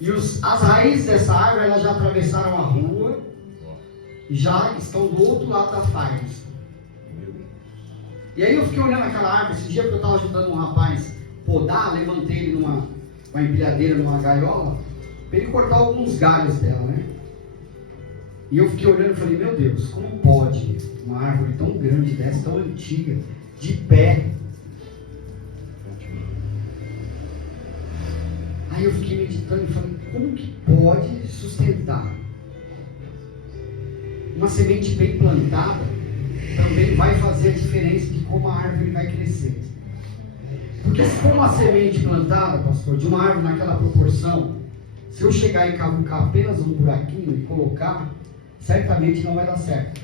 E as raízes dessa árvore, elas já atravessaram a rua e já estão do outro lado da faz. E aí eu fiquei olhando aquela árvore esse dia, porque eu estava ajudando um rapaz podar, levantei ele com uma empilhadeira numa gaiola, para ele cortar alguns galhos dela, né? E eu fiquei olhando e falei, meu Deus, como pode uma árvore tão grande dessa, tão antiga, de pé? Aí eu fiquei meditando e falei, como que pode sustentar? Uma semente bem plantada também vai fazer a diferença de como a árvore vai crescer. Porque se for uma semente plantada, pastor, de uma árvore naquela proporção, se eu chegar e cavucar apenas um buraquinho e colocar, certamente não vai dar certo.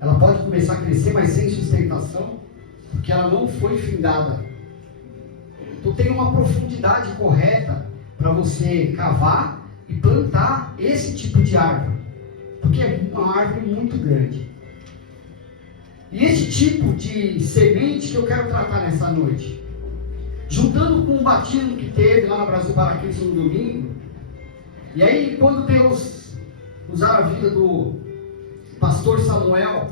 Ela pode começar a crescer, mas sem sustentação, porque ela não foi findada. Então tem uma profundidade correta para você cavar e plantar esse tipo de árvore, porque é uma árvore muito grande. E esse tipo de semente que eu quero tratar nessa noite, juntando com o batismo que teve lá no Brasil Paraquedas no domingo, e aí quando Deus usar a vida do pastor Samuel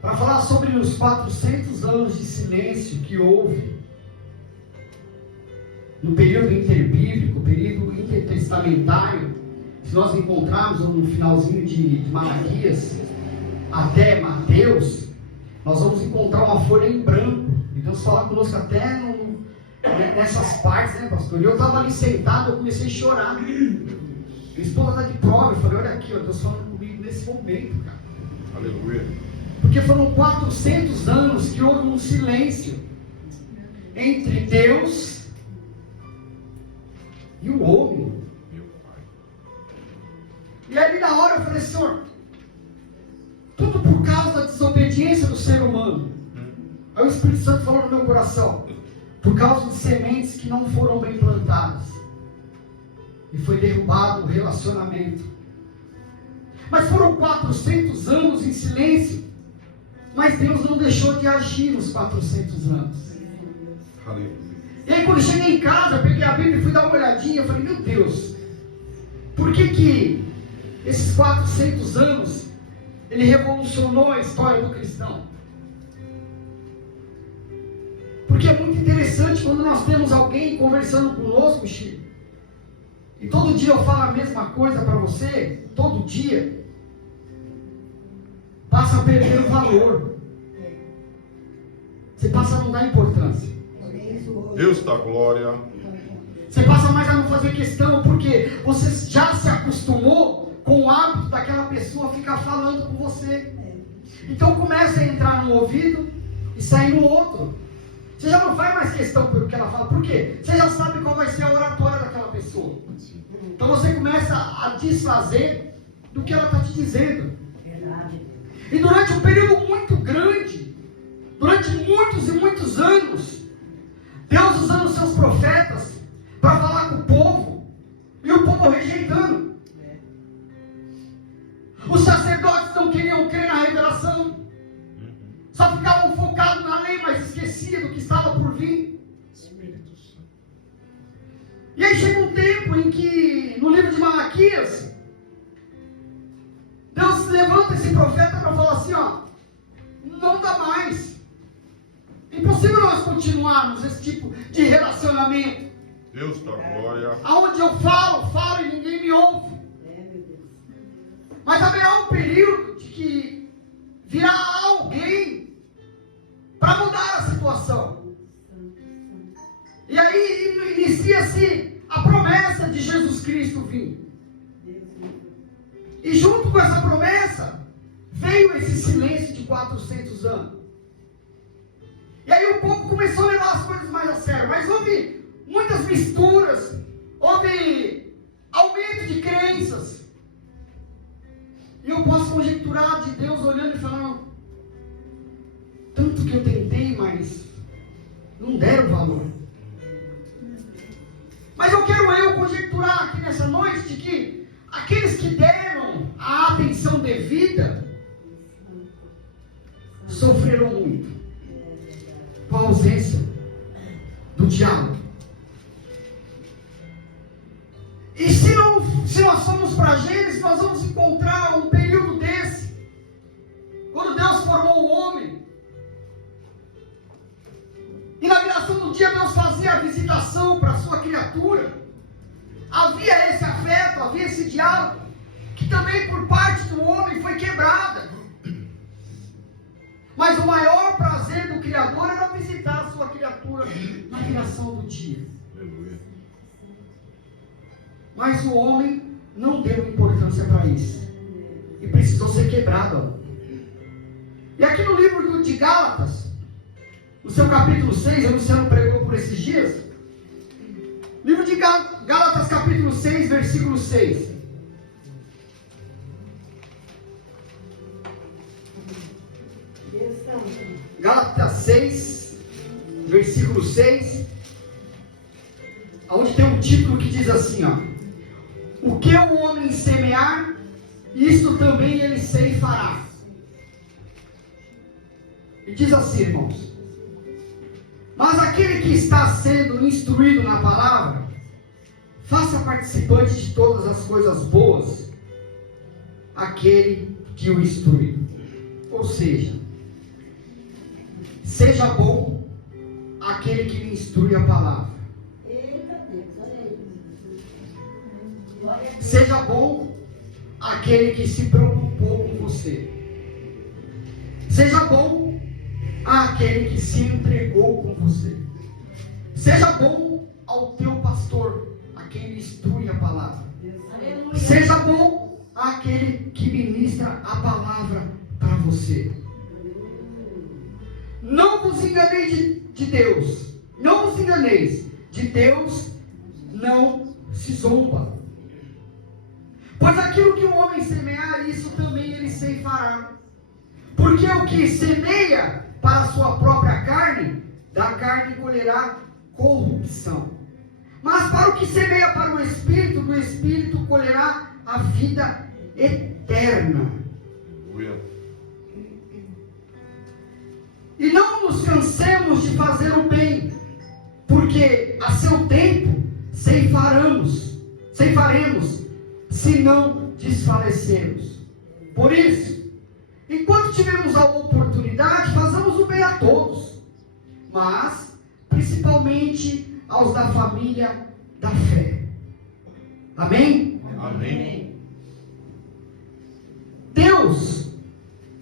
para falar sobre os 400 anos de silêncio que houve no período interbíblico, período intertestamentário, se nós encontrarmos no finalzinho de Malaquias até Mateus, nós vamos encontrar uma folha em branco. E Deus fala conosco até nessas partes, né, pastor? E eu estava ali sentado, eu comecei a chorar. Minha esposa está de prova. Eu falei, olha aqui, ó, Deus falando comigo nesse momento, cara. Aleluia. Porque foram 400 anos que houve um silêncio entre Deus e o homem. E ali na hora eu falei, Senhor, tudo por causa da desobediência do ser humano. Aí o Espírito Santo falou no meu coração, por causa de sementes que não foram bem plantadas, e foi derrubado o relacionamento. Mas foram 400 anos em silêncio, mas Deus não deixou de agir nos 400 anos. E aí quando eu cheguei em casa, eu peguei a Bíblia e fui dar uma olhadinha, eu falei, meu Deus, por que esses 400 anos ele revolucionou a história do cristão? Porque é muito interessante quando nós temos alguém conversando conosco, Chico, e todo dia eu falo a mesma coisa para você, todo dia, passa a perder o valor, você passa a não dar importância, Deus da glória, você passa mais a não fazer questão, porque você já se acostumou com o hábito daquela pessoa ficar falando com você. Então começa a entrar no ouvido e sair no outro. Você já não faz mais questão pelo que ela fala. Por quê? Você já sabe qual vai ser a oratória daquela pessoa. Então você começa a desfazer do que ela está te dizendo. E durante um período muito grande, durante muitos e muitos anos, Deus usando os seus profetas para falar com o povo, e o povo rejeitando. Os sacerdotes não queriam crer na revelação, só ficavam focados na lei, mas esqueciam do que estava por vir. E aí chega um tempo em que, no livro de Malaquias, Deus levanta esse profeta para falar assim, ó, não dá mais. Impossível nós continuarmos esse tipo de relacionamento. Deus da glória, Aonde eu falo e ninguém me ouve. Mas haverá um período de que virá alguém para mudar a situação. E aí inicia-se a promessa de Jesus Cristo vir. E junto com essa promessa, veio esse silêncio de 400 anos. E aí o povo começou a levar as coisas mais a sério. Mas houve muitas misturas, houve aumento de crenças. E eu posso conjecturar de Deus olhando e falando, tanto que eu tentei, mas não deram valor. Mas eu quero conjecturar aqui nessa noite de que aqueles que deram a atenção devida sofreram muito com a ausência do diálogo. Se nós formos para Gênesis, nós vamos encontrar um período desse, quando Deus formou o homem. E na viração do dia, Deus fazia a visitação para a sua criatura. Havia esse afeto, havia esse diálogo, que também por parte do homem foi quebrada. Mas o maior prazer do Criador era visitar a sua criatura na viração do dia. Aleluia. Mas o homem não deu importância para isso. E precisou ser quebrado. E aqui no livro de Gálatas, no seu capítulo 6, o Luciano pregou por esses dias. Livro de Gálatas, capítulo 6, versículo 6. Gálatas 6, versículo 6, onde tem um título que diz assim, ó: o que o homem semear, isto também ele ceifará. E diz assim, irmãos: mas aquele que está sendo instruído na palavra, faça participante de todas as coisas boas aquele que o instrui. Ou seja, seja bom aquele que lhe instrui a palavra. Seja bom aquele que se preocupou com você. Seja bom àquele que se entregou com você. Seja bom ao teu pastor, a quem lhe instrui a palavra. Seja bom àquele que ministra a palavra para você. Não vos enganeis de Deus. Não vos enganeis. De Deus não se zomba. Pois aquilo que o homem semear, isso também ele ceifará. Porque o que semeia para a sua própria carne, da carne colherá corrupção. Mas para o que semeia para o Espírito, do Espírito colherá a vida eterna. E não nos cansemos de fazer o bem, porque a seu tempo ceifaremos, se não desfalecermos. Por isso, enquanto tivermos a oportunidade, façamos o bem a todos, mas principalmente aos da família da fé. Amém? Amém. Deus,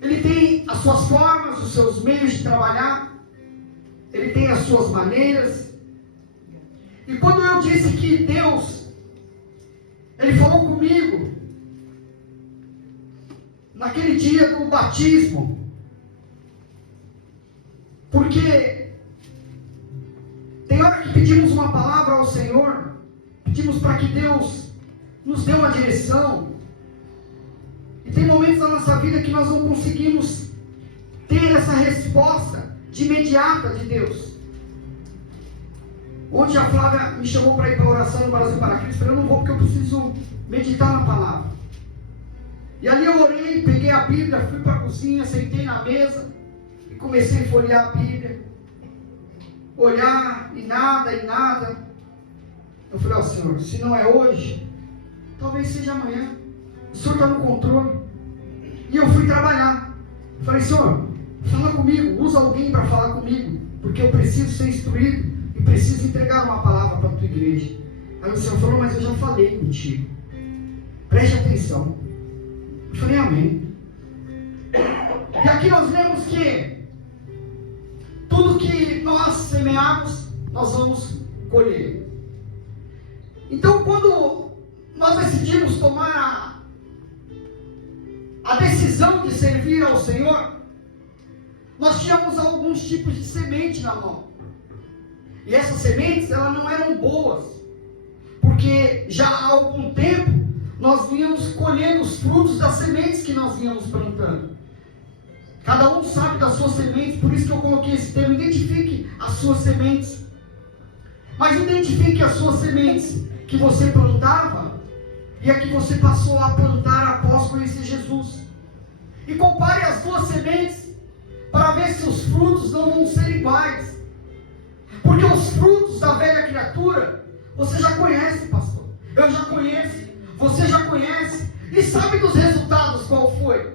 Ele tem as suas formas, os seus meios de trabalhar, Ele tem as suas maneiras. E quando eu disse que Deus, Ele falou comigo, naquele dia do batismo, porque tem hora que pedimos uma palavra ao Senhor, pedimos para que Deus nos dê uma direção, e tem momentos na nossa vida que nós não conseguimos ter essa resposta de imediata de Deus. Ontem a Flávia me chamou para ir para a oração no Brasil para Cristo. Eu não vou porque eu preciso meditar na palavra. E ali eu orei, peguei a Bíblia, fui para a cozinha, sentei na mesa e comecei a folhear a Bíblia. Olhar e nada. Eu falei, ó Senhor, se não é hoje, talvez seja amanhã. O Senhor está no controle. E eu fui trabalhar. Falei, Senhor, fala comigo, usa alguém para falar comigo, porque eu preciso ser instruído e preciso entregar uma palavra para a tua igreja. Aí o Senhor falou, mas eu já falei contigo. Preste atenção. Eu falei, amém. E aqui nós vemos que tudo que nós semearmos, nós vamos colher. Então, quando nós decidimos tomar a decisão de servir ao Senhor, nós tínhamos alguns tipos de semente na mão. E essas sementes, elas não eram boas, porque já há algum tempo nós vínhamos colhendo os frutos das sementes que nós vínhamos plantando. Cada um sabe das suas sementes, por isso que eu coloquei esse termo, identifique as suas sementes. Mas identifique as suas sementes que você plantava e a que você passou a plantar após conhecer Jesus. E compare as duas sementes para ver se os frutos não vão ser iguais. Porque os frutos da velha criatura, você já conhece, pastor. Eu já conheço. você já conhece e sabe dos resultados qual foi.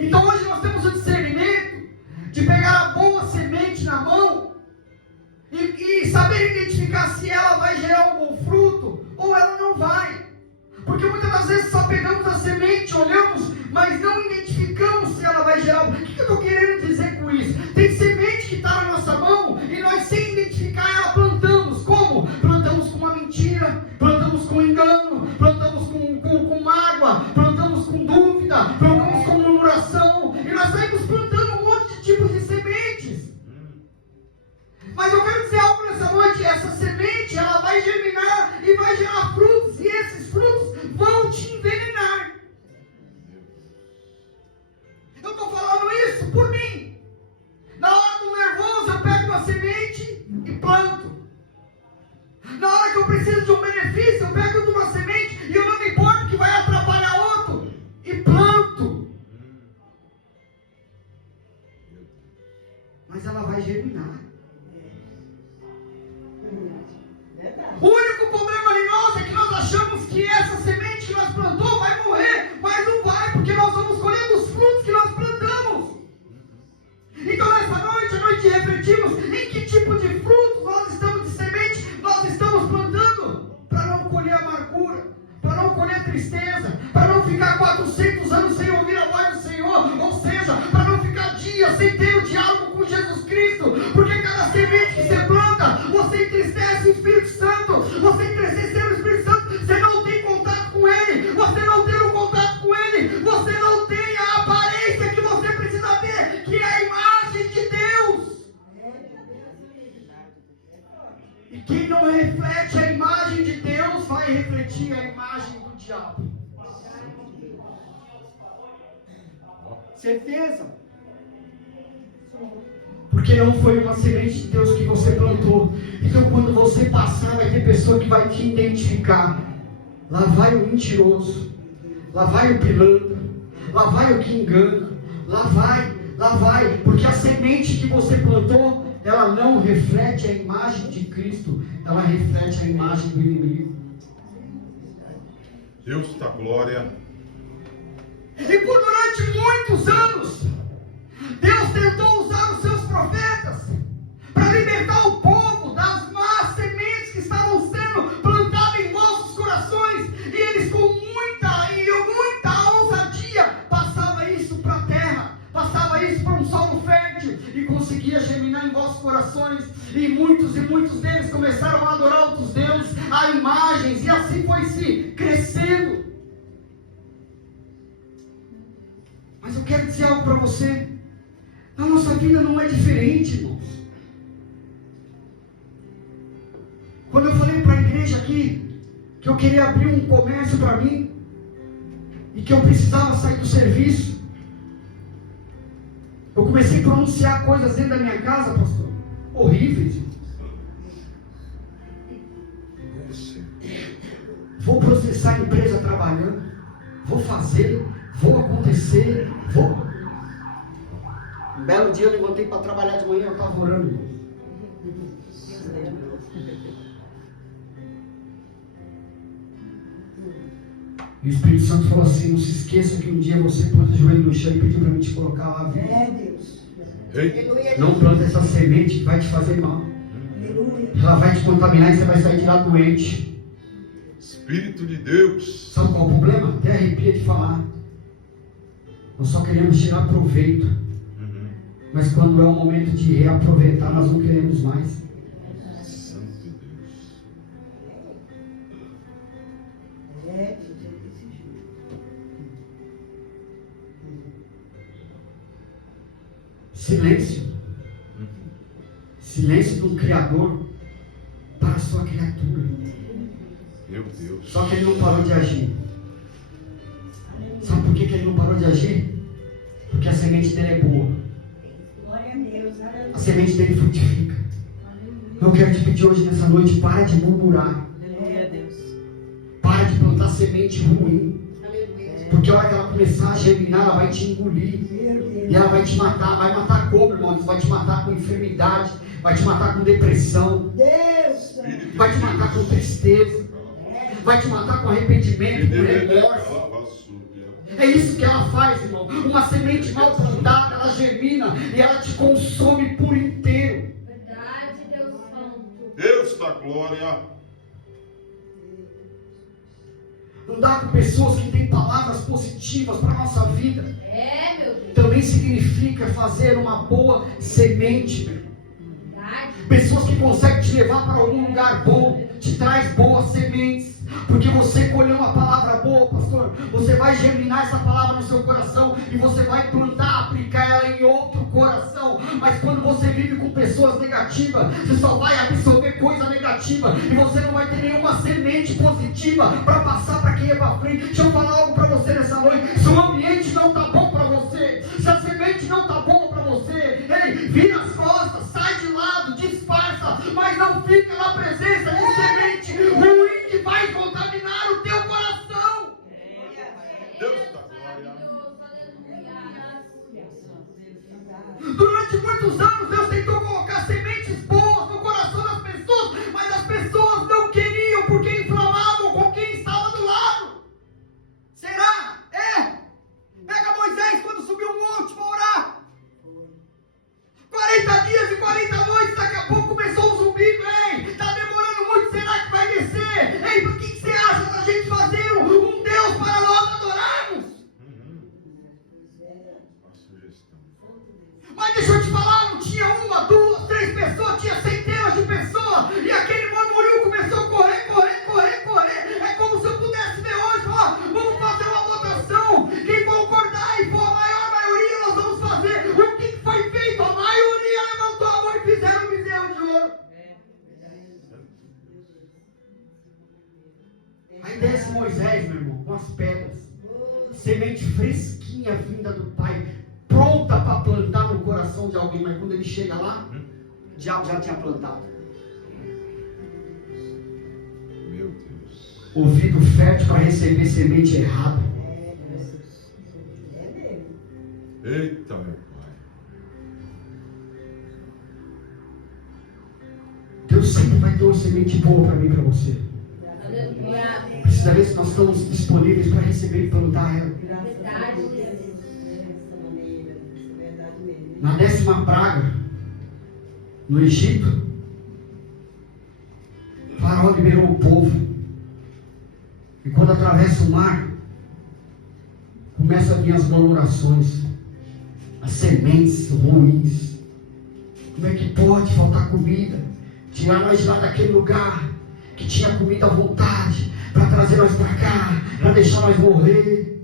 Então hoje nós temos o discernimento de pegar a boa semente na mão e saber identificar se ela vai gerar um bom fruto ou ela não vai. Porque muitas das vezes só pegamos a semente, olhamos, mas não identificamos se ela vai gerar. O que eu estou querendo dizer com isso? Tem semente que está na nossa mão e nós, sem identificar ela, plantamos. Como? Plantamos com uma mentira, plantamos com engano, plantamos com mágoa, plantamos com dúvida, plantamos com murmuração, e nós saímos plantando um monte de tipos de sementes. Mas eu quero dizer algo nessa noite: essa semente, ela vai germinar e vai gerar frutos, e esses frutos vão te envenenar. Eu estou falando isso por mim. Na hora do nervoso, eu pego uma semente e planto. Na hora que eu preciso de um benefício, eu pego de uma semente e eu não me importo que vai atrapalhar outro, e planto. Mas ela vai germinar. O único problema em nós é que nós achamos que essa semente que nós plantamos vai morrer, mas não vai, porque nós vamos colher os frutos que nós plantamos. Então nessa noite, à noite refletimos em que tipo de frutos nós estamos de semente, nós estamos plantando, para não colher amargura, para não colher tristeza, para não ficar 400 anos sem ouvir a voz do Senhor, ou seja, para não ficar dias sem ter o diálogo com Jesus Cristo, porque cada semente que você planta, você entristece o Espírito Santo, você entristece o Espírito Santo, você não tem contato com Ele, você não tem um contato com Ele, você não tem a aparência que você precisa ter, que é a imagem de Deus. E quem não reflete a imagem de Deus, vai refletir a imagem do diabo. Certeza? Porque não foi uma semente de Deus que você plantou. Então quando você passar, vai ter pessoa que vai te identificar. Lá vai o mentiroso, lá vai o pilantra, lá vai o que engana, lá vai, porque a semente que você plantou, ela não reflete a imagem de Cristo, ela reflete a imagem do inimigo. Deus da glória. E por durante muitos anos, Deus tentou usar os seus profetas para libertar o povo das más sementes que estavam sendo plantadas em vossos corações, e eles com muita ousadia passavam isso para a terra, passavam isso para um solo fértil e conseguia germinar em vossos corações, e muitos deles começaram a adorar outros deuses, a imagens, e assim foi se crescendo. Mas eu quero dizer algo para você: a nossa vida não é diferente, irmãos. Quando eu falei para a igreja aqui que eu queria abrir um comércio para mim e que eu precisava sair do serviço, eu comecei a pronunciar coisas dentro da minha casa, pastor, horríveis. Vou processar a empresa trabalhando, vou fazer, vou acontecer, vou. Um belo dia eu levantei para trabalhar de manhã, eu estava orando, irmão. E o Espírito Santo falou assim: não se esqueça que um dia você pôs o joelho no chão e pediu para mim te colocar lá, viu? Deus. Não planta essa semente que vai te fazer mal. Ela vai te contaminar e você vai sair de lá doente. Espírito de Deus. Sabe qual é o problema? Até arrepia de falar. Nós só queremos tirar proveito. Mas quando é o momento de reaproveitar, nós não queremos mais. Santo Deus. Silêncio. Silêncio de um Criador para a sua criatura. Meu Deus. Só que ele não parou de agir. Sabe por que ele não parou de agir? Porque a semente dele é boa. A semente dele frutifica. Eu quero te pedir hoje, nessa noite, para de murmurar. Para de plantar semente ruim. Porque a hora que ela começar a germinar, ela vai te engolir. E ela vai te matar. Vai matar como, irmão? Vai te matar com enfermidade. Vai te matar com depressão. Vai te matar com tristeza. vai te matar com arrependimento, com remorso. É isso que ela faz, irmão. Uma semente mal plantada, ela germina e ela te consome por inteiro. Verdade, Deus Santo. Deus da glória. Andar com pessoas que têm palavras positivas para a nossa vida Meu Deus. também significa fazer uma boa semente, meu irmão. Verdade. Pessoas que conseguem te levar para algum lugar bom, te traz boas sementes, porque você colheu uma palavra boa, pastor. Você vai germinar essa palavra no seu coração e você vai plantar, aplicar ela em outro coração. Mas quando você vive com pessoas negativas, você só vai absorver coisa negativa e você não vai ter nenhuma semente positiva para passar para quem é para frente. Deixa eu falar algo para você nessa noite. Se o ambiente não está bom para você, se a semente não está boa para você, ei, vira as costas, sai de lado, disfarça, mas não fica na presença de semente ruim que vai contaminar o teu coração. Deus da glória. Durante muitos anos Deus tentou colocar sementes boas no coração das pessoas, mas as pessoas não queriam porque inflamavam com quem estava do lado. Será? Pega Moisés quando subiu o monte para orar. 40 dias e 40 noites, daqui a pouco começou um zumbido. Está demorando muito, será que vai descer? O que você acha da gente fazer um Deus para nós adorarmos? A sugestão. Mas deixa eu te falar, não tinha uma, duas, três pessoas, tinha centenas de pessoas, e aquele murmúrio começou a correr. É como se eu pudesse ver hoje, falar, vamos fazer uma votação, quem concordar e for a maior maioria, nós vamos fazer. O que foi feito? A maioria levantou a mão e fizeram um bezerro de ouro. Aí desce Moisés, meu irmão, com as pedras, semente fresquinha vinda do Pai, pronta para plantar no coração de alguém, mas quando ele chega lá, o diabo já tinha plantado. Meu Deus. Ouvido fértil para receber semente errada. Eita, meu Pai. Deus sempre vai ter uma semente boa para mim e para você. Aleluia. Precisa ver se nós estamos disponíveis para receber e plantar ela. Verdade, Deus. Na 10ª praga, no Egito, Faraó liberou o povo. E quando atravessa o mar, começa a vir as murmurações, as sementes ruins. Como é que pode faltar comida? Tirar nós de lá daquele lugar que tinha comida à vontade, para trazer nós para cá, para deixar nós morrer.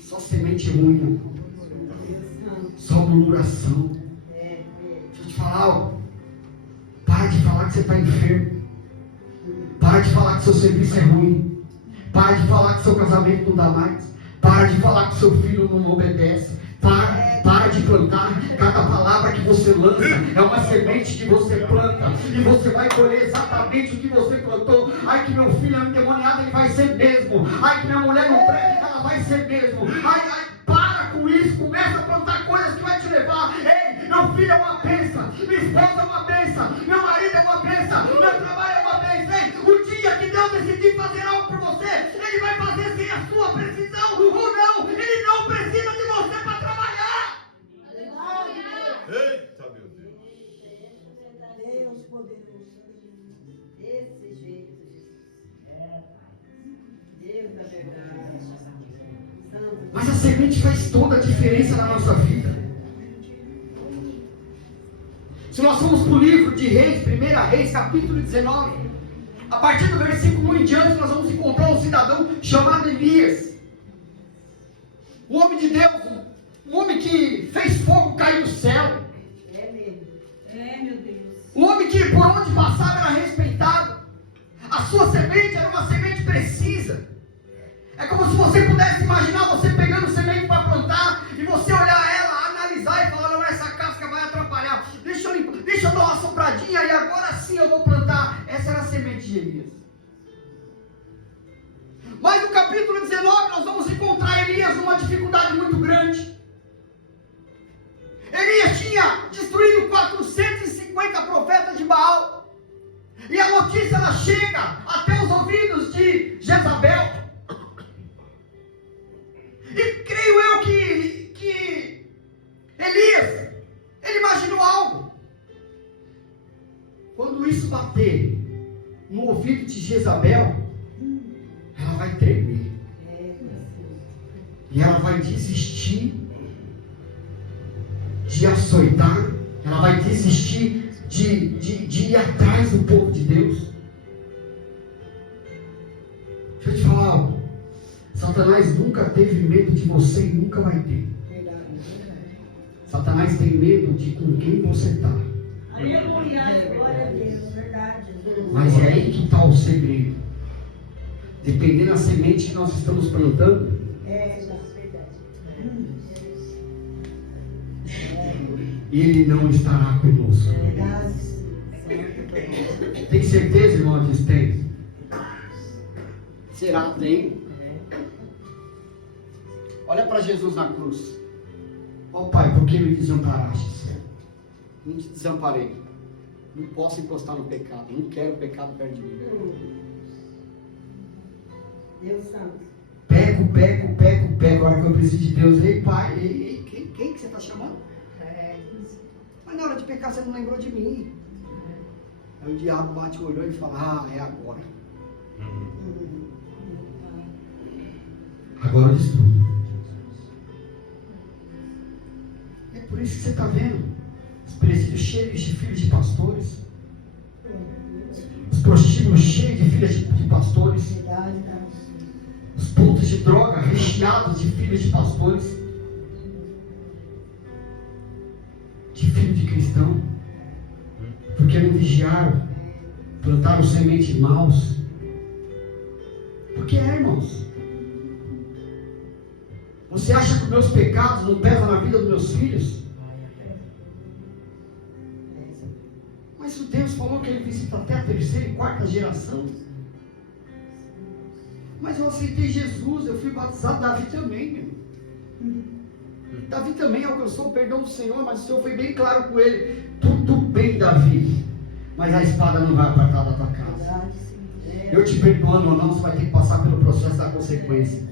Só semente ruim, só murmuração. Deixa eu te falar algo. Para de falar que você está enfermo. Para de falar que seu serviço é ruim. Para de falar que seu casamento não dá mais. Para de falar que seu filho não obedece. Para de plantar. Cada palavra que você lança é uma semente que você planta. E você vai colher exatamente o que você plantou. Ai, que meu filho é endemoniado, ele vai ser mesmo. Ai, que minha mulher não presta, ela vai ser mesmo. Ai, para com isso. Começa a plantar coisas que vai te levar. Ei, meu filho é uma bênção. Minha esposa é uma bênção. Meu marido é uma bênção. Meu trabalho é uma bênção. Ei, o dia que Deus decidir fazer algo por você, Ele vai fazer sem a sua precisão ou não. Ele não precisa de você para trabalhar. Eita, meu Deus. Deus poderoso. Desse jeito. Deus da verdade. Mas a semente faz toda a diferença na nossa vida. Se nós formos para o livro de Reis, 1 Reis, capítulo 19, a partir do versículo 1 em diante, nós vamos encontrar um cidadão chamado Elias. Um homem de Deus, um homem que fez fogo cair do céu. Meu Deus. Um homem que por onde passava era respeitado. A sua semente era uma semente precisa. É como se você pudesse imaginar você pegando semente para plantar e você olhar ela, analisar e falar, não, essa casca vai atrapalhar. Deixa eu dar uma sopradinha e agora sim eu vou plantar. Essa era a semente de Elias. Mas no capítulo 19 nós vamos encontrar Elias numa dificuldade muito grande. Elias tinha destruído 450 profetas de Baal. E a notícia ela chega até os ouvidos de Jezabel. E creio eu que Elias, ele imaginou algo. Quando isso bater no ouvido de Jezabel, ela vai tremer. E ela vai desistir de açoitar. Ela vai desistir de ir atrás do povo de Deus. Deixa eu te falar algo. Satanás nunca teve medo de você e nunca vai ter. Satanás tem medo de com quem você está. Aleluia, glória a Deus, verdade. Mas é aí que está o segredo. Dependendo da semente que nós estamos plantando, ele não estará conosco. Tem certeza, irmão, que tem? Será? Tem. Olha para Jesus na cruz. Ó Pai, por que me desamparaste? Não te desamparei. Não posso encostar no pecado. Não quero o pecado perto de mim. Deus Santo. Pego. A hora que eu preciso de Deus. Ei, Pai, quem que você está chamando? Mas na hora de pecar você não lembrou de mim. Aí o diabo bate o olho e fala: é agora. Agora eu destruo. É por isso que você está vendo os presídios cheios de filhos de pastores, os prostíbulos cheios de filhas de pastores, os pontos de droga recheados de filhos de pastores, de filho de cristão, porque não vigiaram, plantaram sementes maus. Porque irmãos, você acha que os meus pecados não pesam na vida dos meus filhos? Mas o Deus falou que ele visita até a terceira e quarta geração. Mas eu aceitei Jesus, eu fui batizado. Davi também, meu. Davi também alcançou o perdão do Senhor, mas o Senhor foi bem claro com ele: tudo bem, Davi, mas a espada não vai apartar da tua casa. Eu te perdoando ou não, você vai ter que passar pelo processo da consequência.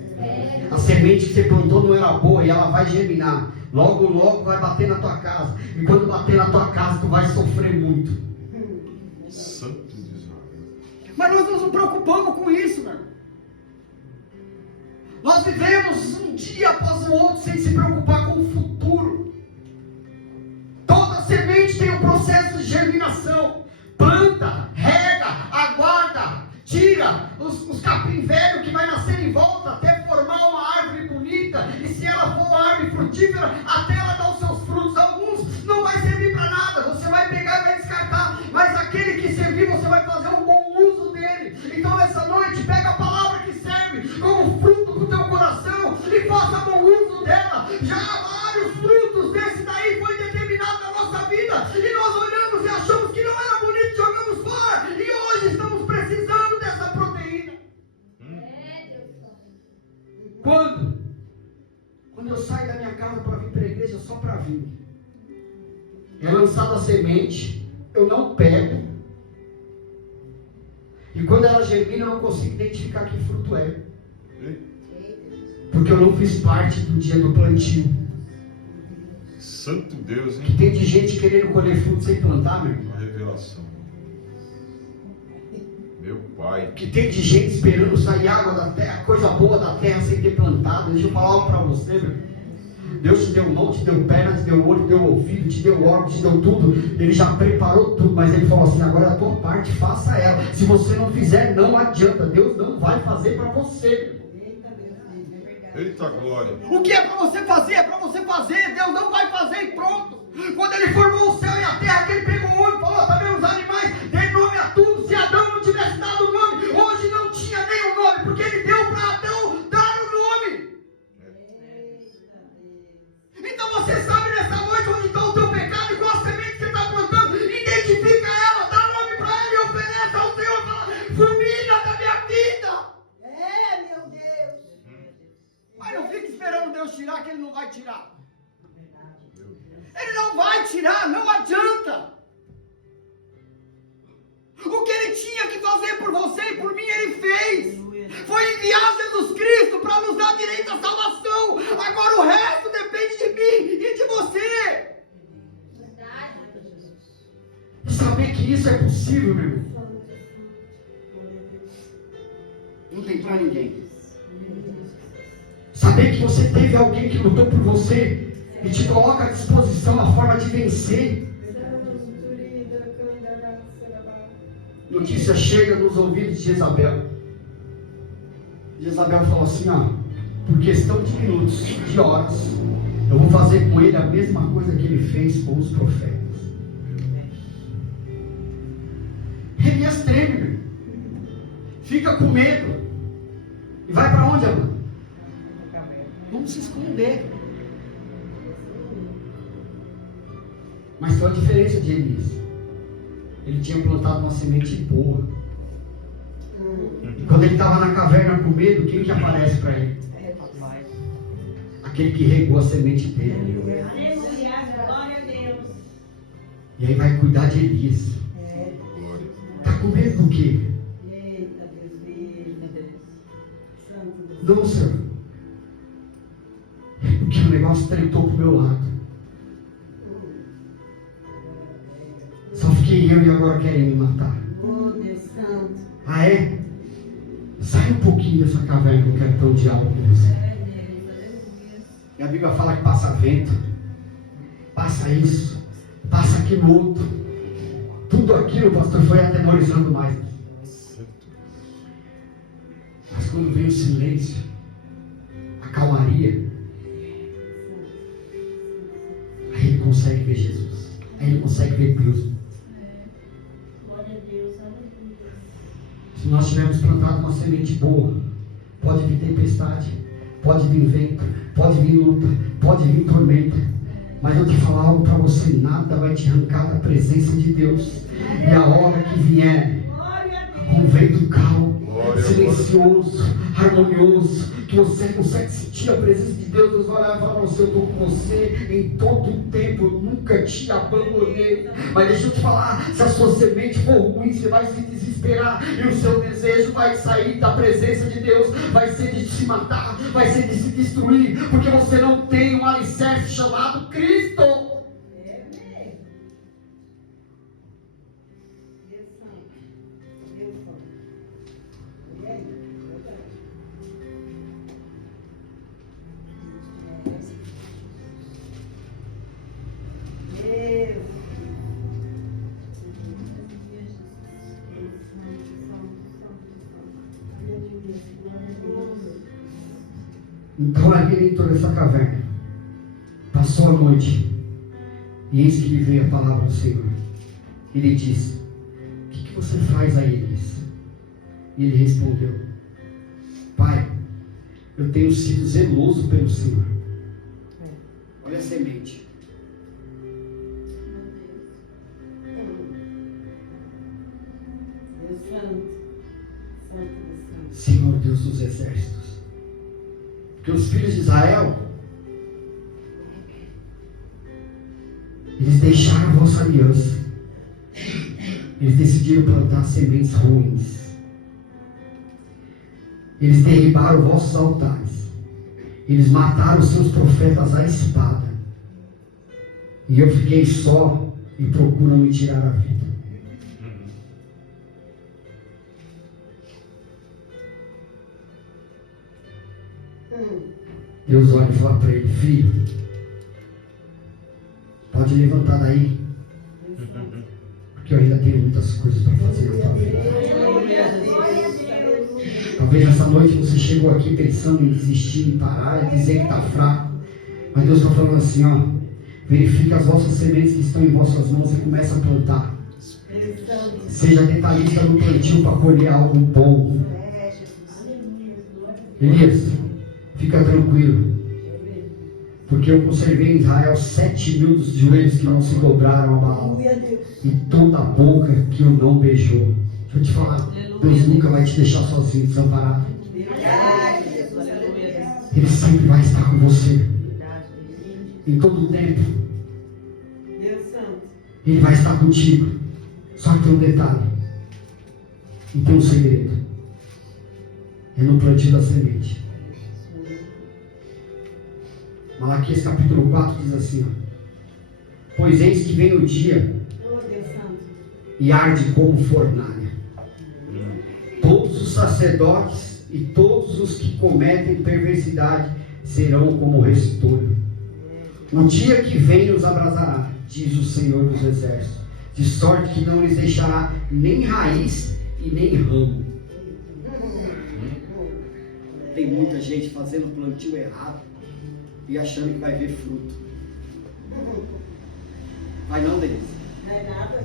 A semente que você plantou não era boa e ela vai germinar. Logo vai bater na tua casa. E quando bater na tua casa, tu vai sofrer muito. Santo de Israel. Mas nós não nos preocupamos com isso, meu irmão. Nós vivemos um dia após o outro sem se preocupar com o futuro. Toda semente tem um processo de germinação. Planta, rega, aguarda, tira os capim velho que vai nascer em volta até formar uma árvore bonita. E se ela for uma árvore frutífera, até ela dar os seus frutos. Alguns não vai servir para nada, você vai pegar e vai descartar. Mas aquele que servir, você vai fazer um bom uso dele. Então nessa noite, pega a palavra que serve como fruto para o teu coração e faça bom uso dela. Já vários frutos desse daí foi determinado na nossa vida. E nós olhamos e achamos que não era bonito, jogamos fora. E hoje estamos precisando dessa proteína. Quando eu saio da minha casa para vir para a igreja, só para vir, é lançada a semente, eu não pego. E quando ela germina, eu não consigo identificar que fruto é. Porque eu não fiz parte do dia do plantio. Santo Deus, hein? Que tem de gente querendo colher fruto sem plantar, meu irmão. Uma revelação. Meu Pai. Que tem de gente esperando sair água da terra, coisa boa da terra sem ter plantado. Deixa eu falar algo para você, meu irmão. Deus te deu mão, te deu perna, te deu olho, te deu ouvido, te deu órgão, te deu tudo. Ele já preparou tudo, mas ele falou assim: agora a tua parte, faça ela. Se você não fizer, não adianta. Deus não vai fazer para você. Eita glória. O que é para você fazer? É para você fazer. Deus não vai fazer e pronto. Quando ele formou o céu e a terra, que ele pegou o olho e falou: tá vendo os animais? Dê nome a tudo. Se Adão não tivesse dado o nome, hoje não tinha nem o nome, porque ele deu para Adão dar o nome. Então você sabe nessa noite onde está o teu pecado e qual a semente que você está plantando. Identifica ela, dá nome para ela e oferece ao Senhor. Fala: família da minha vida. Meu Deus. Mas não fica esperando Deus tirar, que Ele não vai tirar. Ele não vai tirar, não adianta. O que Ele tinha que fazer por você e por mim, Ele fez. Foi enviar Jesus Cristo para nos dar direito à salvação. Agora o resto depende de mim e de você. Verdade. E saber que isso é possível, meu irmão, não tem para ninguém. Saber que você teve alguém que lutou por você e te coloca à disposição a forma de vencer. Notícia chega nos ouvidos de Jezabel. Jezabel falou assim, ó, por questão de minutos, de horas, eu vou fazer com ele a mesma coisa que ele fez com os profetas. Elias treme, meu. Fica com medo. E vai para onde, amor? Vamos se esconder. Mas tem uma diferença de Elias. Ele tinha plantado uma semente boa. E quando ele estava na caverna com medo, quem que aparece para ele? Aquele que regou a semente dele. Glória a Deus. E aí vai cuidar de Elias. Está com medo do quê? Não, Senhor. Porque o negócio treitou pro meu lado. Só fiquei eu e agora querem me matar. Ah, é? Sai um pouquinho dessa caverna que eu quero ter um diálogo com você. E a Bíblia fala que passa vento, passa isso, passa aquilo outro. Tudo aquilo, pastor, foi atemorizando mais. Mas quando vem o silêncio, a calmaria, aí ele consegue ver Jesus. Aí ele consegue ver Deus. Glória a Deus. Se nós tivermos plantado uma semente boa, pode vir tempestade, pode vir vento, pode vir luta, pode vir tormenta. Mas eu te falar algo para você, nada vai te arrancar da presença de Deus. E a hora que vier, com vento calmo, silencioso, harmonioso, que você consegue sentir a presença de Deus, Deus vai olhar e falar para você, eu estou com você em todo o tempo, eu nunca te abandonei. Mas deixa eu te falar, se a sua semente for ruim, você vai se desesperar, e o seu desejo vai sair da presença de Deus, vai ser de se matar, vai ser de se destruir, porque você não tem um alicerce chamado Cristo. Então ali ele entrou nessa caverna, passou a noite, e eis que lhe veio a palavra do Senhor. Ele disse: o que você faz aí, Elias? E ele respondeu: Pai, eu tenho sido zeloso pelo Senhor. Olha a semente. Senhor Deus dos exércitos, porque os filhos de Israel, eles deixaram a vossa aliança, eles decidiram plantar sementes ruins, eles derribaram vossos altares, eles mataram os seus profetas à espada, e eu fiquei só e procuram me tirar a vida. Deus olha e fala para ele: filho, pode levantar daí, porque eu ainda tenho muitas coisas para fazer na tua vida. Talvez nessa noite você chegou aqui pensando em desistir, em parar, em dizer que está fraco, mas Deus está falando assim, ó: verifique as vossas sementes que estão em vossas mãos e comece a plantar. Seja detalhista no plantio para colher algo bom. Elias, fica tranquilo, porque eu conservei em Israel 7.000 dos joelhos que não se dobraram a Baal, e toda a boca que o não beijou. Deixa eu te falar, Deus nunca vai te deixar sozinho, desamparado. Ele sempre vai estar com você, em todo o tempo. Ele vai estar contigo. Só que tem um detalhe: E tem um segredo. É no plantio da semente. Malaquias capítulo 4 diz assim, ó, pois eis que vem o dia e arde como fornalha. Todos os sacerdotes e todos os que cometem perversidade serão como restolho. O dia que vem os abrasará, diz o Senhor dos Exércitos, de sorte que não lhes deixará nem raiz e nem ramo. Tem muita gente fazendo plantio errado e achando que vai ver fruto. Vai não, Denise? Não é nada.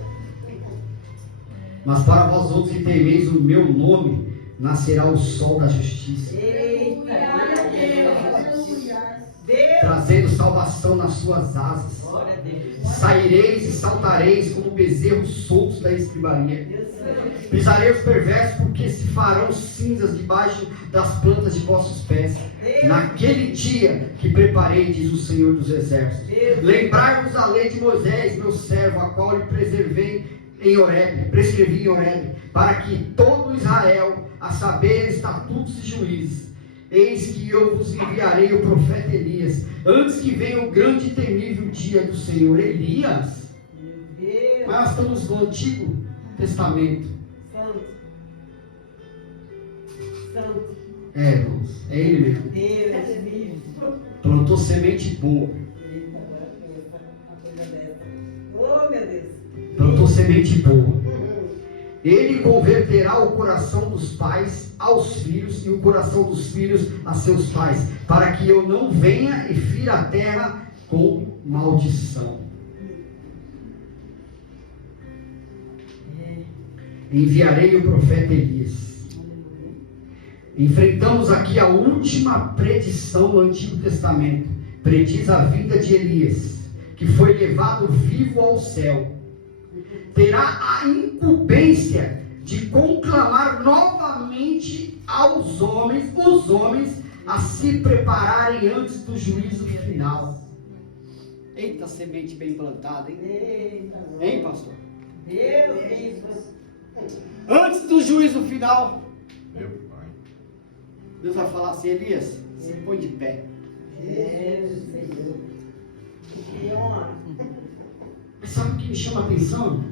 Mas para vós outros que temeis o meu nome, nascerá o sol da justiça, Eita, glória a Deus. Deus. trazendo salvação nas suas asas. Glória a Deus. Saireis e saltareis como bezerros soltos da escribaria. Deus Senhor. Pisarei os perversos, porque se farão cinzas debaixo das plantas de vossos pés. Naquele dia que preparei, diz o Senhor dos Exércitos. Lembrai-vos da lei de Moisés, meu servo, a qual lhe prescrevi em Horebe, para que todo Israel, a saber, estatutos e juízes. Eis que eu vos enviarei o profeta Elias, antes que venha o grande e temível dia do Senhor. Elias? Mas nós estamos no Antigo Testamento. Santo. Santo. É, irmãos, é ele mesmo. Deus vivo. Plantou semente boa. Eita, agora foi uma coisa dessa. Oh, meu Deus. Plantou semente boa. Ele converterá o coração dos pais aos filhos e o coração dos filhos a seus pais, para que eu não venha e fira a terra com maldição. Enviarei o profeta Elias. Enfrentamos aqui a última predição do Antigo Testamento. Prediz a vinda de Elias, que foi levado vivo ao céu. Terá a incumbência de conclamar novamente os homens a se prepararem antes do juízo final. Eita, semente bem plantada, hein? Eita, Hein, pastor? Deus vivo. Antes do juízo final, Meu pai. Deus vai falar assim: Elias, se põe de pé. Deus Senhor. Que honra. Mas sabe o que me chama a atenção?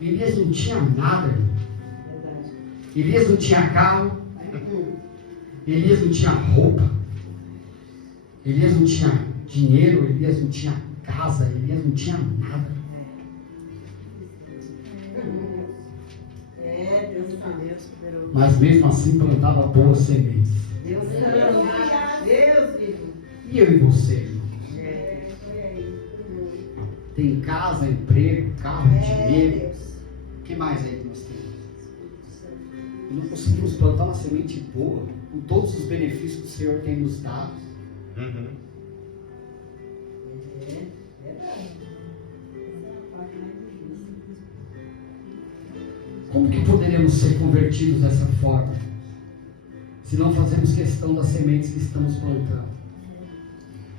Elias não tinha nada. Verdade. Elias não tinha carro. Elias não tinha roupa. Elias não tinha dinheiro. Elias não tinha casa. Elias não tinha nada. É, Deus Deus. Mas mesmo assim plantava boas sementes. Deus Deus. Deus vivo. E eu e você, irmão? É, foi aí. Tem casa, emprego, carro, dinheiro. O que mais aí que nós temos? E não conseguimos plantar uma semente boa, com todos os benefícios que o Senhor tem nos dado. Uhum. É verdade. Como que poderemos ser convertidos dessa forma? Se não fazemos questão das sementes que estamos plantando.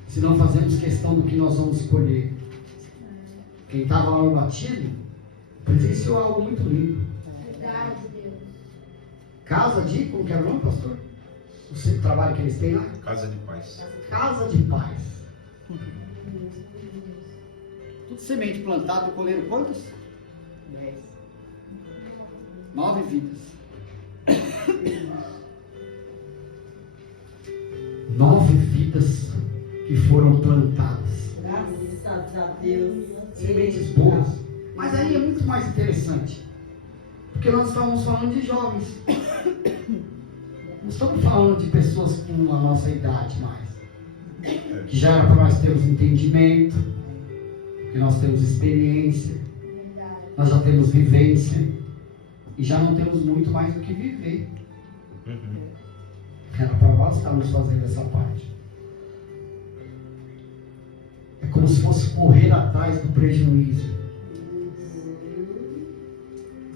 Se não fazemos questão do que nós vamos colher. Quem estava lá no batismo presenciou algo muito lindo. Verdade, Deus. Casa de, como que era o nome, pastor? O centro de trabalho que eles têm lá? Casa de paz. Casa de paz. Tudo semente plantada, colheram quantas? 10. 9 vidas. 9 vidas que foram plantadas. Graças a Deus. Sementes boas. Mas aí é muito mais interessante. Porque nós estamos falando de jovens. Não estamos falando de pessoas com a nossa idade mais. Que já era para nós termos entendimento. Que nós temos experiência. Nós já temos vivência. E já não temos muito mais do que viver. Uhum. Era para nós estarmos fazendo essa parte. É como se fosse correr atrás do prejuízo.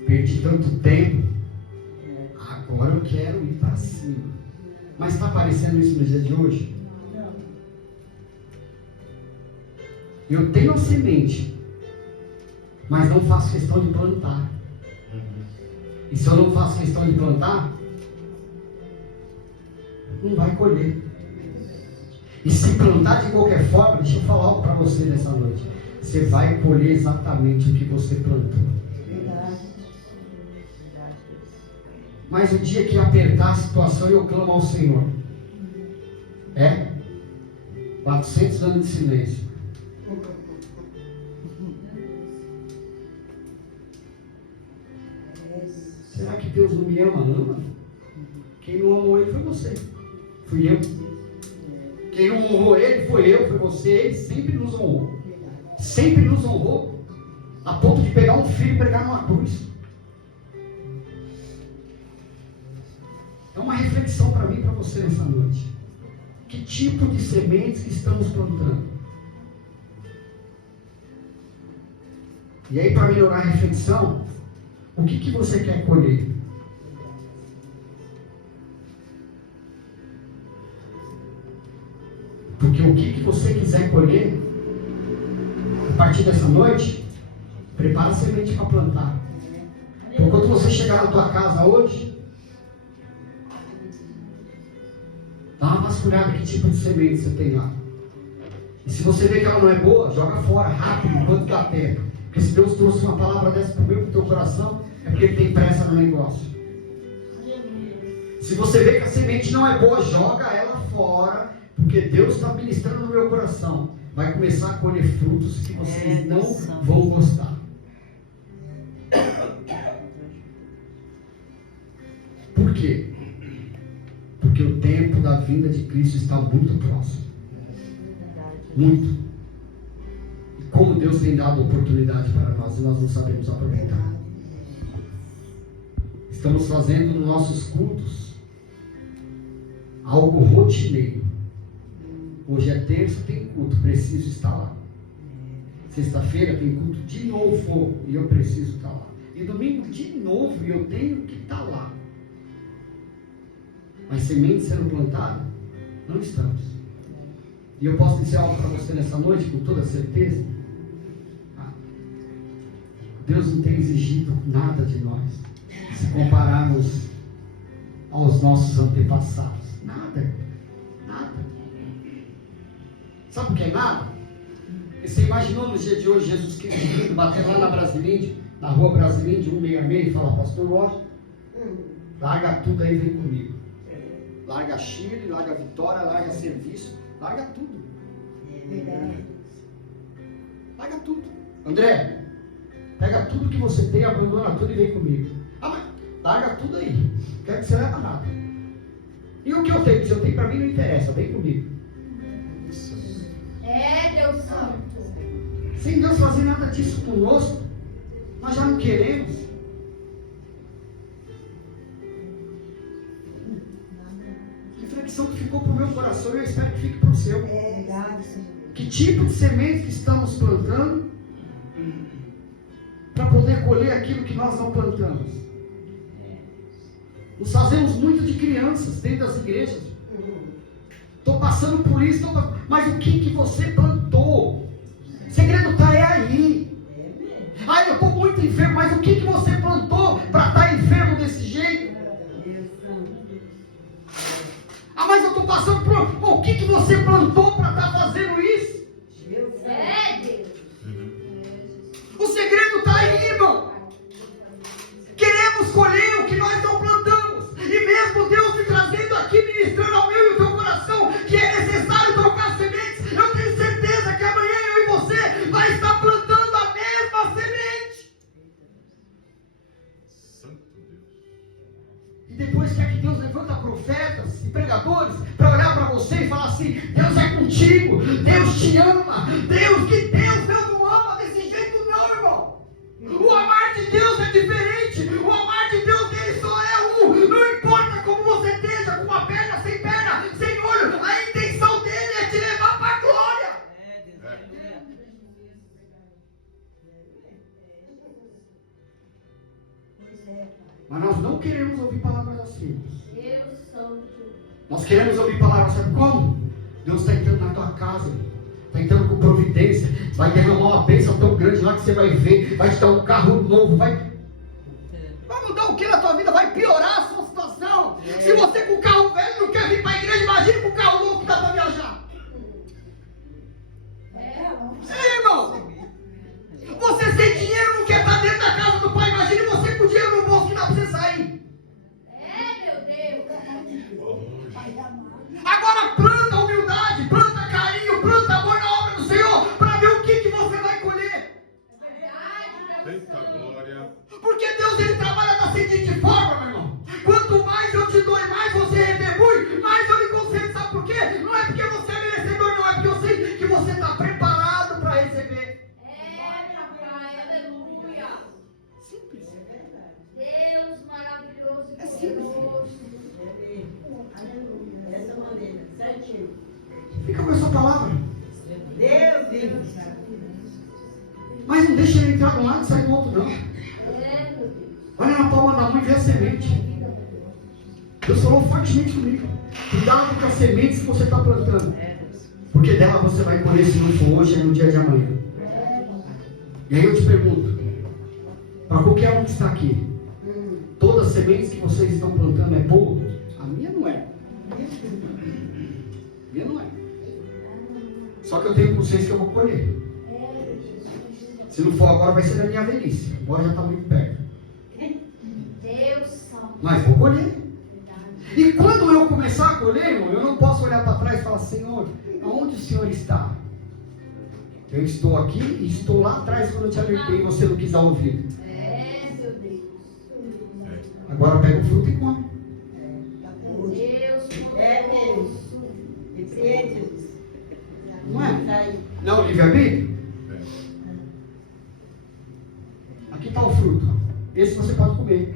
Perdi tanto tempo. Agora eu quero ir para cima. Mas está aparecendo isso no dia de hoje? Eu tenho a semente, mas não faço questão de plantar. Uhum. E se eu não faço questão de plantar, não vai colher. E se plantar de qualquer forma, deixa eu falar algo para você nessa noite. Você vai colher exatamente o que você plantou. Mas o dia que apertar a situação, eu clamo ao Senhor. 400 anos de silêncio. Será que Deus não me ama? Ama. Quem não amou Ele foi você. Fui eu. Quem não honrou Ele foi eu, foi você. Ele sempre nos honrou. Sempre nos honrou. A ponto de pegar um filho e pregar numa cruz. É uma reflexão para mim e para você nessa noite. Que tipo de sementes que estamos plantando? E aí, para melhorar a reflexão, o que você quer colher? Porque o que você quiser colher, a partir dessa noite, prepara a semente para plantar. Porque quando você chegar na tua casa hoje, dá uma vasculhada que tipo de semente você tem lá. E se você vê que ela não é boa, joga fora, rápido, enquanto dá tempo. Porque se Deus trouxe uma palavra dessa para o meu e para o teu coração, é porque Ele tem pressa no negócio. Se você vê que a semente não é boa, joga ela fora, porque Deus está ministrando no meu coração. Vai começar a colher frutos que vocês não vão gostar. Por quê? Porque o tempo da vinda de Cristo está muito próximo. Muito. E como Deus tem dado oportunidade para nós, e nós não sabemos aproveitar. Estamos fazendo nos nossos cultos algo rotineiro. Hoje é terça, tem culto, preciso estar lá. Sexta-feira tem culto de novo e eu preciso estar lá. E domingo de novo e eu tenho que estar lá. Mas sementes sendo plantadas, não estamos. E eu posso dizer algo para você nessa noite, com toda certeza. Deus não tem exigido nada de nós, se compararmos aos nossos antepassados. Nada. Nada. Sabe o que é nada? Você imaginou no dia de hoje Jesus Cristo vindo, bater lá na Brasilíndia, na rua Brasilíndia, 166, e falar: Pastor Rocha, larga tudo aí e vem comigo. Larga Chile, larga Vitória, larga serviço, larga tudo. Larga tudo. André, pega tudo que você tem, abandona tudo e vem comigo. Mas larga tudo aí. Não quero que você leve nada. E o que eu tenho? Se eu tenho para mim não interessa, vem comigo. Deus Santo. Sem Deus fazer nada disso conosco, nós já não queremos. Reflexão que ficou para o meu coração e eu espero que fique para o seu. Que tipo de semente que estamos plantando para poder colher aquilo que nós não plantamos? Nos fazemos muito de crianças dentro das igrejas. Estou passando por isso, mas o que você plantou? O segredo está aí. Eu estou muito enfermo, mas o que você plantou para estar enfermo desse jeito? Mas eu estou passando por... O que você plantou para estar fazendo isso? Deus. O segredo está aí, irmão. Queremos colher o que nós não plantamos. E mesmo Deus me trazendo aqui, ministrando ao meu e ao teu coração, que é necessário trocar sementes, eu tenho certeza que amanhã eu e você vai estar plantando a mesma semente. Santo Deus. E depois quer que Deus levanta profetas e pregadores para olhar para você e falar assim: Deus é contigo, Deus te ama, Deus não ama desse jeito não, irmão. O amar de Deus é diferente, o amar de Deus ele só é um, não importa como você esteja, com uma perna, sem olho, a intenção dele é te levar para a glória. Mas nós não queremos ouvir palavras assim. Deus Santo. Nós queremos ouvir palavras, sabe como? Deus está entrando na tua casa, está entrando com providência, vai derramar uma bênção tão grande lá que você vai ver, vai te dar um carro novo, vai. Mas Vai mudar o que na tua vida? Vai piorar a sua situação. Se você com o carro velho não quer vir para a igreja, imagine com o carro novo que dá para viajar. Irmão, você sem dinheiro não quer estar dentro da casa do pai, imagine você com dinheiro no bolso que dá para você sair. Meu Deus. Agora planta humildade, planta carinho, planta amor na obra do Senhor, para ver o que você vai colher. Eita glória. Porque Deus ele trabalha da seguinte forma, meu irmão. Quanto mais eu te dou e mais você retribui, mais eu lhe concedo. Sabe por quê? Não é porque você é merecedor, não. É porque eu sei que você está preparado para receber. Papai, aleluia. Simples. Deus maravilhoso e É simples. poderoso. Dessa maneira, certinho. Fica com essa palavra. Deus vive. Mas não deixa ele entrar de um lado e sair do outro, não. Meu Deus. Olha na palma da mão e vê a semente. Deus falou fortemente comigo. Cuidado com as sementes que você está plantando. Porque dela você vai colher, se não for hoje, é no dia de amanhã. E aí eu te pergunto, para qualquer um que está aqui, todas as sementes que vocês estão plantando é boa? A minha não é. A minha não é. Só que eu tenho consciência que eu vou colher. Se não for agora, vai ser na minha velhice. Agora já está muito perto. Deus salve. Mas vou colher. E quando eu começar a colher, irmão, eu não posso olhar para trás e falar, Senhor, aonde o Senhor está? Eu estou aqui e estou lá atrás quando eu te alertei e você não quis dar ouvido. Meu Deus. Agora pega o fruto e come. Deus mesmo. poderoso. Não é? Não, livre-arbítrio? Aqui está o fruto. Esse você pode comer.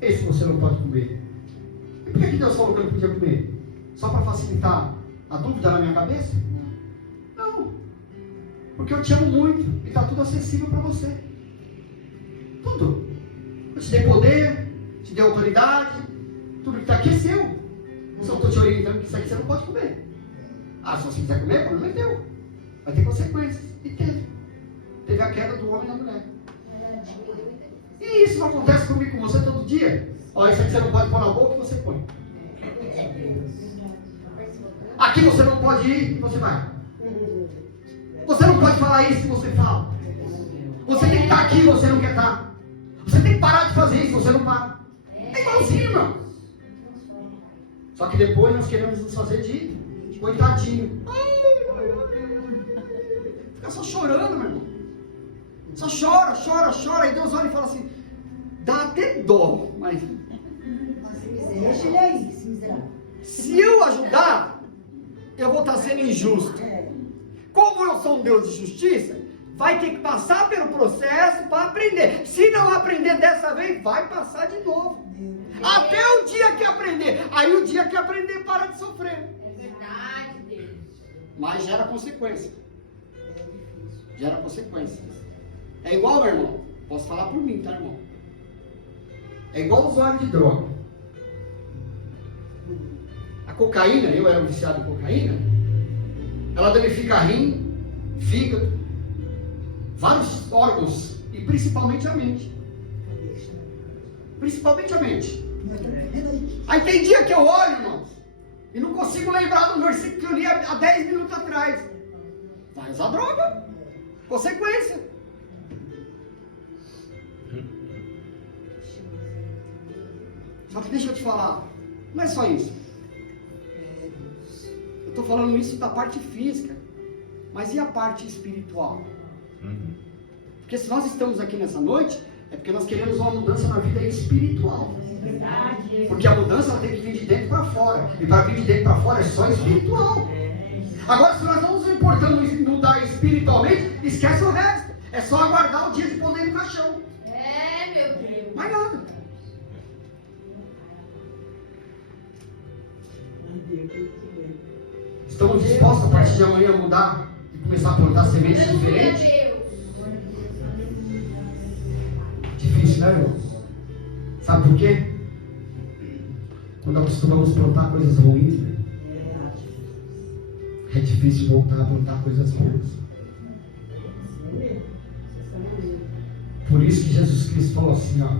Esse você não pode comer. E por que Deus falou que eu não podia comer? Só para facilitar a dúvida na minha cabeça? Não. Porque eu te amo muito. E está tudo acessível para você. Tudo. Eu te dei poder, te dei autoridade. Tudo que está aqui é seu. Só estou te orientando que isso aqui você não pode comer. Ah, se você quiser comer, não é teu. Vai ter consequências. E teve. Teve a queda do homem e da mulher. E isso não acontece comigo, com você todo dia. Olha, isso aqui você não pode pôr na boca e você põe. Aqui você não pode ir e você vai. Você não pode falar isso e você fala. Você tem que estar aqui e você não quer estar. Você tem que parar de fazer isso e você não para. É igualzinho, irmão. Só que depois nós queremos nos fazer de coitadinho. Fica só chorando, meu irmão. Só chora, chora, chora. E Deus olha e fala assim, dá até dó, mas Deixa ele aí, se miserável. se eu ajudar, eu vou estar sendo injusto. Como eu sou um Deus de justiça, vai ter que passar pelo processo para aprender. Se não aprender dessa vez, vai passar de novo. Até o dia que aprender. Aí o dia que aprender, para de sofrer. É verdade, Deus. Mas gera consequência. Gera consequência. É igual, meu irmão. Posso falar por mim, tá, irmão? É igual o usuário de droga. A cocaína, eu era um viciado em cocaína, ela danifica rim, fígado, vários órgãos e principalmente a mente. Principalmente a mente. Aí tem dia que eu olho, irmãos, e não consigo lembrar do versículo que eu li há 10 minutos atrás. Vai usar droga. Consequência. Só que deixa eu te falar, não é só isso. Eu estou falando isso da parte física, mas e a parte espiritual? Porque se nós estamos aqui nessa noite, é porque nós queremos uma mudança na vida espiritual. Porque a mudança ela tem que vir de dentro para fora. E para vir de dentro para fora é só espiritual. Agora, se nós não nos importamos em mudar espiritualmente, esquece o resto. É só aguardar o dia de poder no caixão. Meu Deus. Mais nada. Estamos dispostos a partir de amanhã a mudar e começar a plantar sementes diferentes? Deus. Difícil, né, irmão? Sabe por quê? Quando acostumamos plantar coisas ruins, né? É difícil voltar a plantar coisas boas. Por isso que Jesus Cristo falou assim, ó,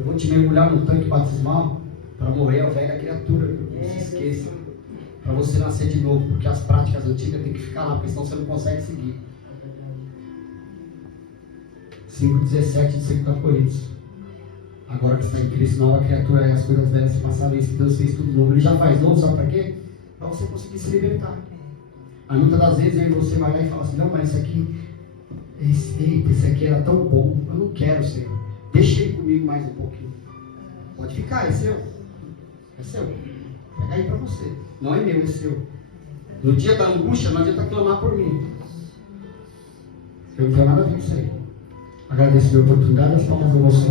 Eu vou te mergulhar no tanque batismal para morrer a velha criatura. Não se esqueça. Para você nascer de novo, porque as práticas antigas tem que ficar lá, porque senão você não consegue seguir. 5,17 de 2 Coríntios. Agora que está em Cristo, nova criatura é, as coisas velhas se passaram, e Deus fez tudo novo. Ele já faz novo, sabe para quê? Para você conseguir se libertar. Aí muitas das vezes aí você vai lá e fala assim, não, mas esse aqui era tão bom, eu não quero, Senhor. Deixa ele comigo mais um pouquinho. Pode ficar, é seu. É seu. Pega aí para você. Não é meu, é seu. No dia da angústia, não adianta clamar por mim. Eu não tenho nada a ver com isso aí. Agradeço a minha oportunidade, as palmas a você.